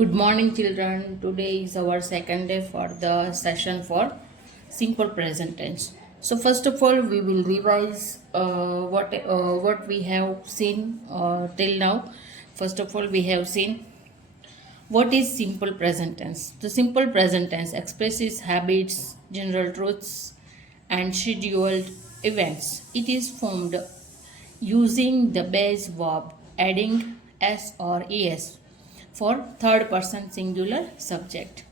Good morning, children. Today is our second day for the session for simple present tense. So first of all, we will revise what we have seen till now. First of all, we have seen what is simple present tense. The simple present tense expresses habits, general truths, and scheduled events. It is formed using the base verb adding s or es for third person singular subject,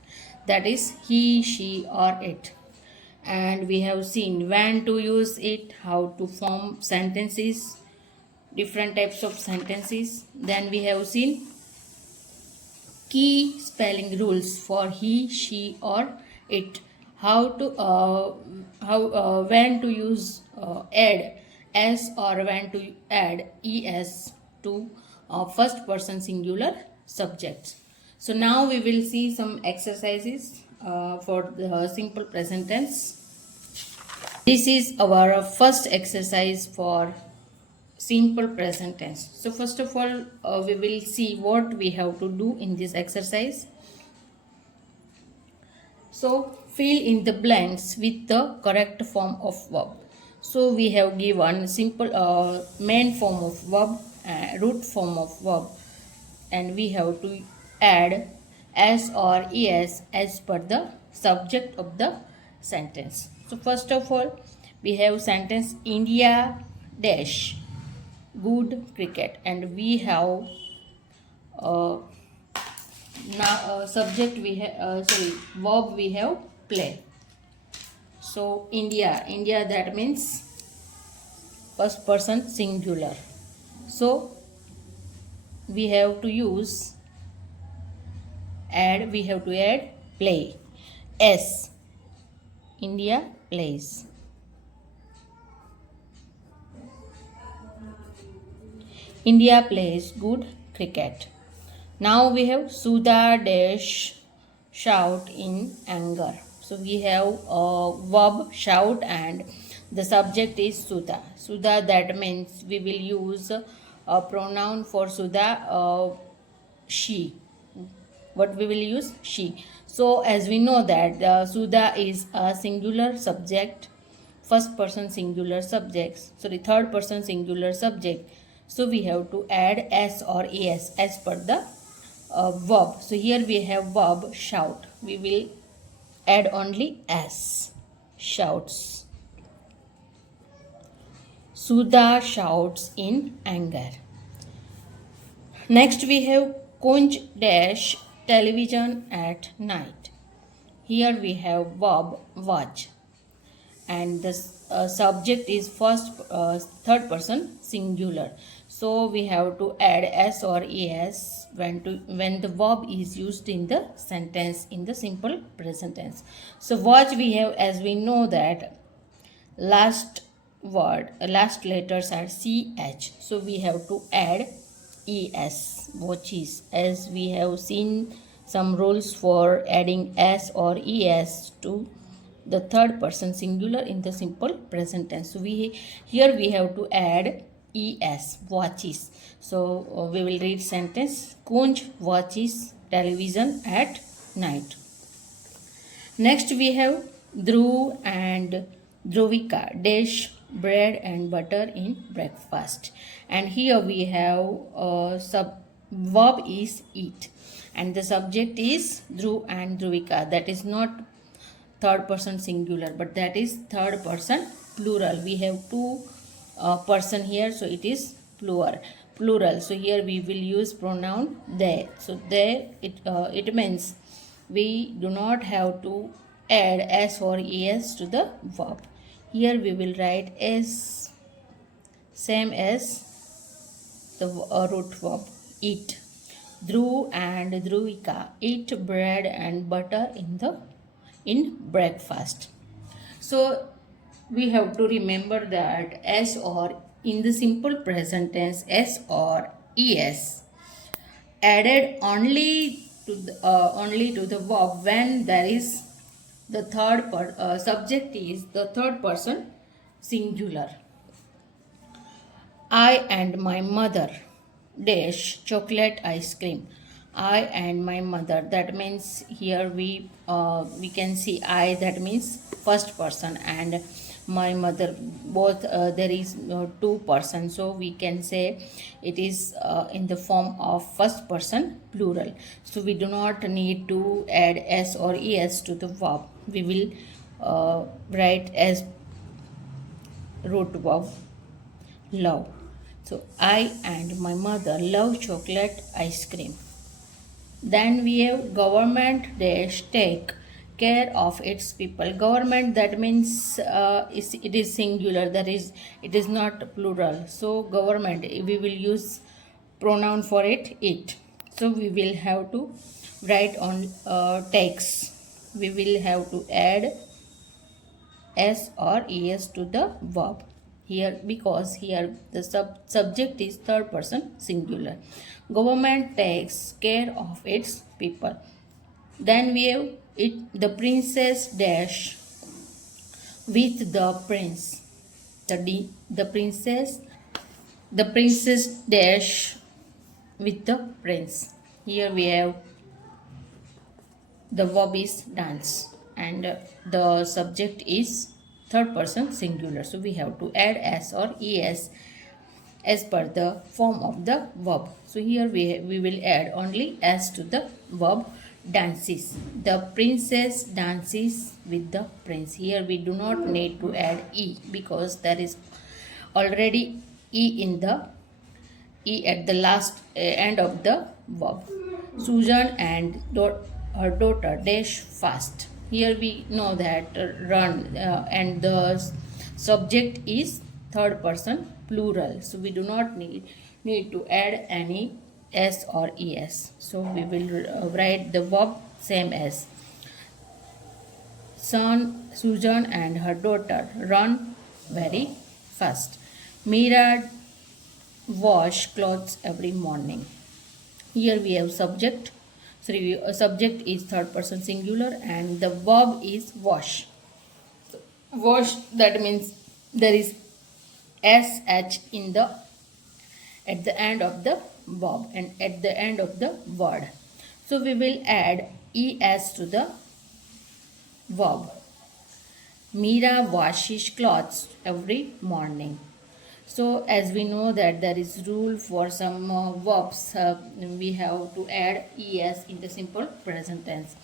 that is he, she, or it. And we have seen when to use it, how to form sentences, different types of sentences. Then we have seen key spelling rules for he, she, or it. How when to use add s or when to add es to first person singular subjects. So now we will see some exercises for the simple present tense. This is our first exercise for simple present tense. So first of all, we will see what we have to do in this exercise. So fill in the blanks with the correct form of verb. So we have given simple main form of verb, root form of verb, and we have to add s or es as per the subject of the sentence. So first of all, we have sentence India dash good cricket, and we have uh, now subject we have verb we have play. So India, that means first person singular. So we have to use we have to add play. S, India plays. India plays good cricket. Now we have Sudha dash shout in anger. So we have a verb shout and the subject is Sudha. Sudha, that means we will use a pronoun for Sudha, she. What we will use? She. So as we know that Sudha is a singular subject, first person singular subject, third person singular subject. So we have to add s or es as per the verb. So here we have verb shout. We will add only s. Shouts. Sudha shouts in anger. Next we have Kunj dash television at night. Here we have verb watch, and the subject is third person singular. So we have to add s or es when the verb is used in the sentence in the simple present tense. So watch, we have, as we know that last letters are ch, so we have to add es, watches, as we have seen some rules for adding s or es to the third person singular in the simple present tense. So here we have to add es, watches. So we will read sentence Kunj watches television at night. Next we have Dhruv and Dhruvika dash bread and butter in breakfast, and here we have verb is eat and the subject is Dhruv and Dhruvika. That is not third person singular, but that is third person plural. We have two person here, so it is plural. So here we will use pronoun they. So they, it means we do not have to add s or es to the verb. Here we will write s same as the root verb eat. Dhruv and Dhruvika eat bread and butter in breakfast. So we have to remember that s or in the simple present tense s or es added only to the verb when there is the subject is the third person singular. I and my mother dash chocolate ice cream. I and my mother. That means here we can see I. That means first person, and my mother. Both there is two persons, so we can say it is in the form of first person plural. So we do not need to add s or es to the verb. We will write as root verb love. So I and my mother love chocolate ice cream. Then we have government dash take care of its people. Government, that means it is singular. That is, it is not plural. So government, we will use pronoun for it. It. So we will have to write on takes. We will have to add s or es to the verb here, because here the subject is third person singular. Government takes care of its people. Then we have it, the princess dash with the prince. The princess dash with the prince. Here we have the verb is dance, and the subject is third person singular. So we have to add s or es as per the form of the verb. So here we will add only s to the verb dances. The princess dances with the prince. Here we do not need to add e, because there is already e at the last end of the verb. Susan and her daughter dash fast. Here we know that run, and the subject is third person plural. So we do not need to add any s or es. So we will write the verb same as Susan and her daughter run very fast. Mira wash clothes every morning. Here we have subject. Sorry, subject is third person singular, and the verb is wash. Wash, that means there is sh in the at the end of the verb and at the end of the word. So we will add es to the verb. Mira washes clothes every morning. So as we know that there is rule for some verbs, we have to add es in the simple present tense.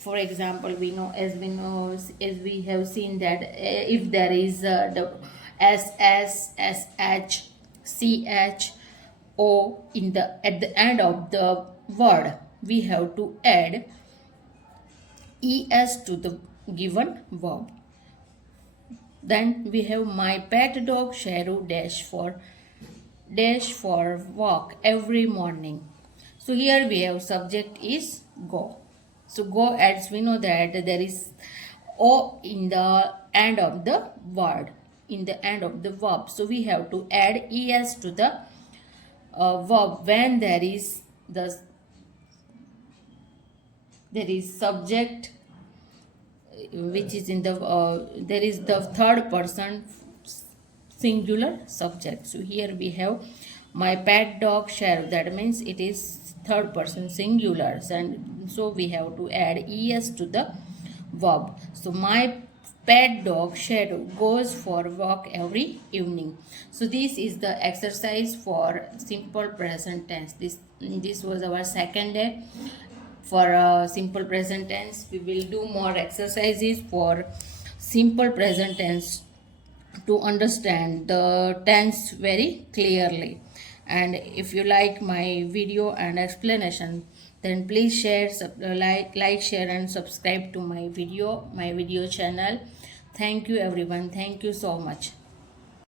For example, as we have seen that if there is the ss, sh, ch, o in the at the end of the word, we have to add es to the given verb. Then we have my pet dog Sharu dash for walk every morning. So here we have subject is go. So go, as we know that there is o in the end of the word, in the end of the verb. So we have to add es to the verb when there is subject, which is in the there is the third person singular subject. So here we have my pet dog Sharu. That means it is third person singular, and so we have to add es to the verb. So my pet dog Sharu goes for walk every evening. So this is the exercise for simple present tense. This was our second day for simple present tense. We will do more exercises for simple present tense to understand the tense very clearly. And if you like my video and explanation, then please share, like, share and subscribe to my video channel. Thank you everyone. Thank you so much.